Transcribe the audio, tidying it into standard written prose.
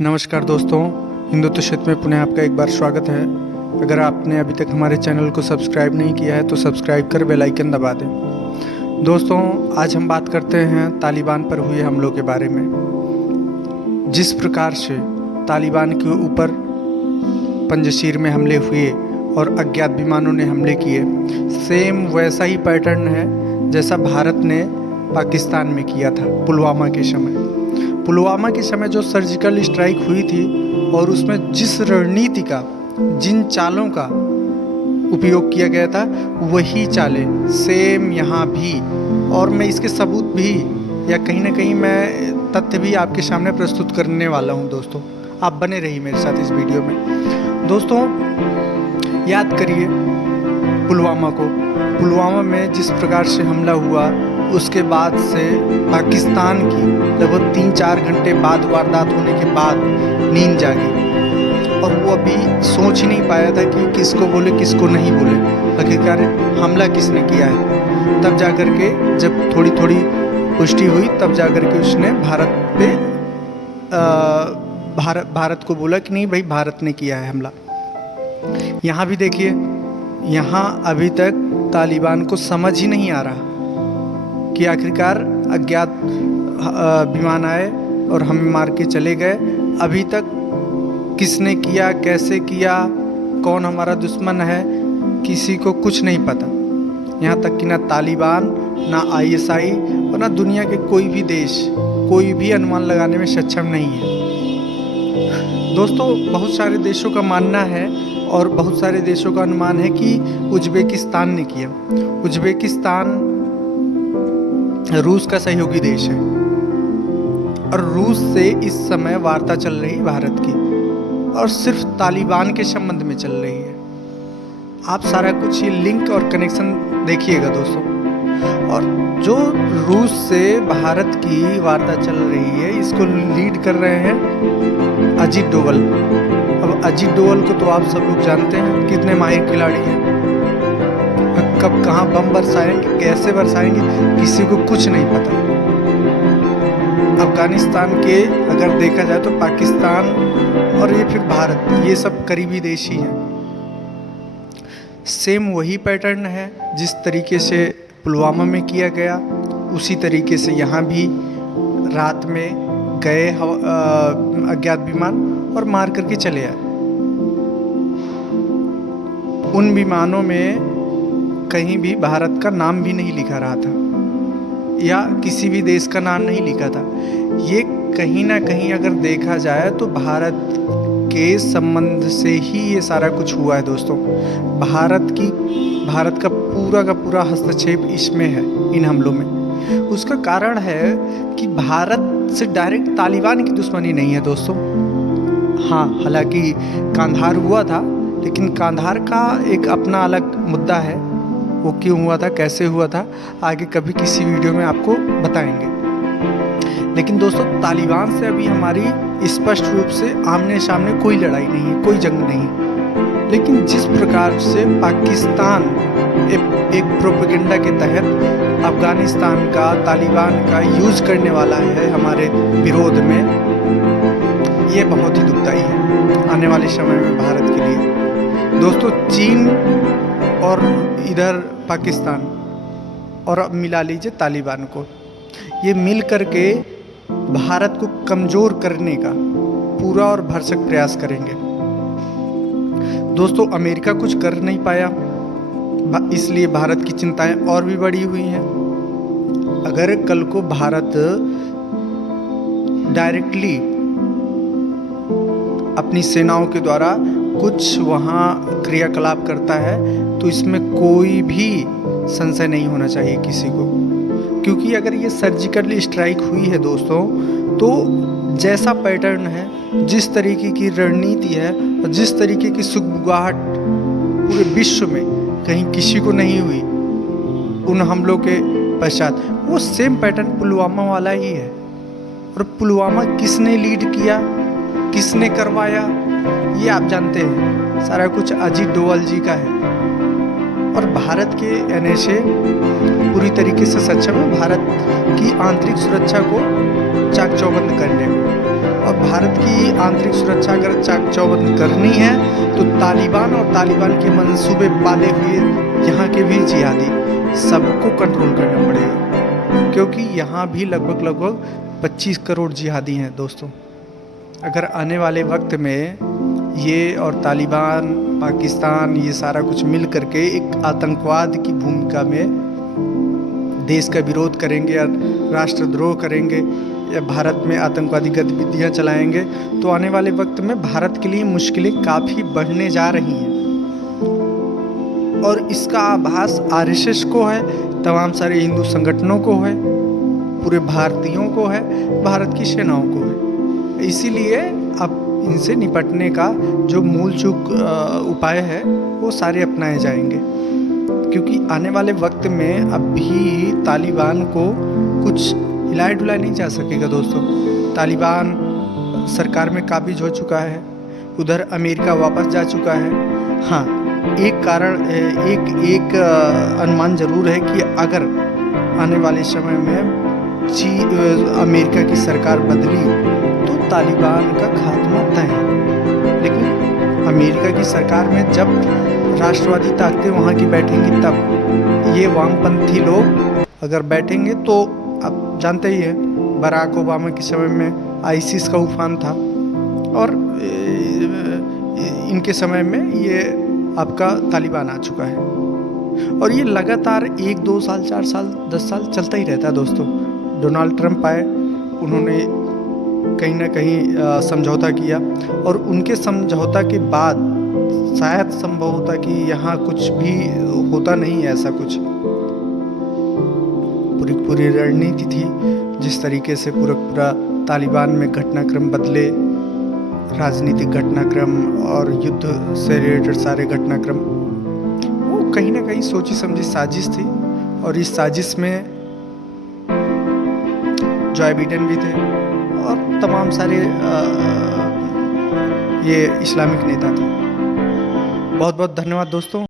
नमस्कार दोस्तों, हिंदुत्व क्षेत्र में पुनः आपका एक बार स्वागत है। अगर आपने अभी तक हमारे चैनल को सब्सक्राइब नहीं किया है तो सब्सक्राइब कर बेल आइकन दबा दें। दोस्तों, आज हम बात करते हैं तालिबान पर हुए हमलों के बारे में। जिस प्रकार से तालिबान के ऊपर पंजशीर में हमले हुए और अज्ञात विमानों ने हमले किए, सेम वैसा ही पैटर्न है जैसा भारत ने पाकिस्तान में किया था पुलवामा के समय जो सर्जिकल स्ट्राइक हुई थी और उसमें जिस रणनीति का, जिन चालों का उपयोग किया गया था, वही चालें सेम यहाँ भी। और मैं इसके सबूत भी या कहीं ना कहीं मैं तथ्य भी आपके सामने प्रस्तुत करने वाला हूँ। दोस्तों, आप बने रहिए मेरे साथ इस वीडियो में। दोस्तों, याद करिए पुलवामा में जिस प्रकार से हमला हुआ, उसके बाद से पाकिस्तान की लगभग 3-4 घंटे बाद वारदात होने के बाद नींद जागी और वो अभी सोच ही नहीं पाया था कि किसको बोले किसको नहीं बोले, आखिरकार हमला किसने किया है। तब जाकर के जब थोड़ी थोड़ी पुष्टि हुई, तब जाकर के उसने भारत को बोला कि नहीं भाई, भारत ने किया है हमला। यहाँ भी देखिए, यहाँ अभी तक तालिबान को समझ ही नहीं आ रहा कि आखिरकार अज्ञात विमान आए और हमें मार के चले गए। अभी तक किसने किया, कैसे किया, कौन हमारा दुश्मन है, किसी को कुछ नहीं पता। यहाँ तक कि ना तालिबान, ना ISI और ना दुनिया के कोई भी देश कोई भी अनुमान लगाने में सक्षम नहीं है। दोस्तों, बहुत सारे देशों का मानना है और बहुत सारे देशों का अनुमान है कि उज्बेकिस्तान ने किया। उज्बेकिस्तान रूस का सहयोगी देश है और रूस से इस समय वार्ता चल रही है भारत की, और सिर्फ तालिबान के संबंध में चल रही है। आप सारा कुछ ये लिंक और कनेक्शन देखिएगा दोस्तों। और जो रूस से भारत की वार्ता चल रही है, इसको लीड कर रहे हैं अजीत डोवल। अब अजीत डोवल को तो आप सब लोग जानते हैं कितने माहिर खिलाड़ी हैं। कब कहाँ बम बरसाएंगे, कैसे बरसाएंगे, किसी को कुछ नहीं पता। अफगानिस्तान के अगर देखा जाए तो पाकिस्तान और ये फिर भारत, ये सब करीबी देश ही हैं। सेम वही पैटर्न है जिस तरीके से पुलवामा में किया गया, उसी तरीके से यहाँ भी रात में गए अज्ञात विमान और मार करके चले आए। उन विमानों में कहीं भी भारत का नाम भी नहीं लिखा रहा था या किसी भी देश का नाम नहीं लिखा था। ये कहीं ना कहीं अगर देखा जाए तो भारत के संबंध से ही ये सारा कुछ हुआ है दोस्तों। भारत का पूरा हस्तक्षेप इसमें है, इन हमलों में। उसका कारण है कि भारत से डायरेक्ट तालिबान की दुश्मनी नहीं है दोस्तों। हाँ, हालांकि कांधार हुआ था, लेकिन कांधार का एक अपना अलग मुद्दा है। वो क्यों हुआ था, कैसे हुआ था, आगे कभी किसी वीडियो में आपको बताएंगे। लेकिन दोस्तों, तालिबान से अभी हमारी स्पष्ट रूप से आमने सामने कोई लड़ाई नहीं है, कोई जंग नहीं। लेकिन जिस प्रकार से पाकिस्तान एक प्रोपेगेंडा के तहत अफगानिस्तान का, तालिबान का यूज करने वाला है हमारे विरोध में, ये बहुत ही दुखदायी है आने वाले समय में भारत के लिए। दोस्तों, चीन और इधर पाकिस्तान और अब मिला लीजिए तालिबान को, ये मिल करके भारत को कमज़ोर करने का पूरा और भरसक प्रयास करेंगे। दोस्तों, अमेरिका कुछ कर नहीं पाया, इसलिए भारत की चिंताएं और भी बढ़ी हुई हैं। अगर कल को भारत डायरेक्टली अपनी सेनाओं के द्वारा कुछ वहाँ क्रियाकलाप करता है तो इसमें कोई भी संशय नहीं होना चाहिए किसी को, क्योंकि अगर ये सर्जिकल स्ट्राइक हुई है दोस्तों, तो जैसा पैटर्न है, जिस तरीके की रणनीति है और जिस तरीके की सुगबुगाहट पूरे विश्व में कहीं किसी को नहीं हुई उन हमलों के पश्चात, वो सेम पैटर्न पुलवामा वाला ही है। और पुलवामा किसने लीड किया, किसने करवाया, ये आप जानते हैं, सारा कुछ अजीत डोवल जी का है। और भारत के NSA पूरी तरीके से सक्षम है भारत की आंतरिक सुरक्षा को चाक चौबंद करने में। और भारत की आंतरिक सुरक्षा अगर चाक चौबंद करनी है तो तालिबान और तालिबान के मंसूबे पाले हुए यहाँ के भी जिहादी सबको कंट्रोल करना पड़ेगा, क्योंकि यहाँ भी लगभग 25 करोड़ जिहादी हैं दोस्तों। अगर आने वाले वक्त में ये और तालिबान, पाकिस्तान, ये सारा कुछ मिल करके एक आतंकवाद की भूमिका में देश का विरोध करेंगे या राष्ट्रद्रोह करेंगे या भारत में आतंकवादी गतिविधियां चलाएंगे, तो आने वाले वक्त में भारत के लिए मुश्किलें काफ़ी बढ़ने जा रही हैं। और इसका आभास आरएसएस को है, तमाम सारे हिंदू संगठनों को है, पूरे भारतीयों को है, भारत की सेनाओं को है। इसीलिए अब इनसे निपटने का जो मूल चूक उपाय है वो सारे अपनाए जाएंगे, क्योंकि आने वाले वक्त में अभी तालिबान को कुछ हिलाए डुलाए नहीं जा सकेगा दोस्तों। तालिबान सरकार में काबिज हो चुका है, उधर अमेरिका वापस जा चुका है। हाँ, एक कारण एक अनुमान जरूर है कि अगर आने वाले समय में अमेरिका की सरकार बदली तो तालिबान का खात्मा तय है। लेकिन अमेरिका की सरकार में जब राष्ट्रवादी ताकतें वहाँ की बैठेंगी, तब ये वामपंथी लोग अगर बैठेंगे तो आप जानते ही हैं बराक ओबामा के समय में आईसिस का उफान था, और इनके समय में ये आपका तालिबान आ चुका है। और ये लगातार 1, 2 साल, 4 साल, 10 साल चलता ही रहता है दोस्तों। डोनाल्ड ट्रंप आए, उन्होंने कहीं ना कहीं समझौता किया, और उनके समझौता के बाद शायद संभव होता कि यहाँ कुछ भी होता नहीं है ऐसा कुछ। पूरी रणनीति थी, जिस तरीके से पूरा तालिबान में घटनाक्रम बदले, राजनीतिक घटनाक्रम और युद्ध से रिलेटेड सारे घटनाक्रम, वो कहीं ना कहीं सोची समझी साजिश थी। और इस साजिश में जॉय बिडेन भी थे और तमाम सारे ये इस्लामिक नेता थे। बहुत बहुत धन्यवाद दोस्तों।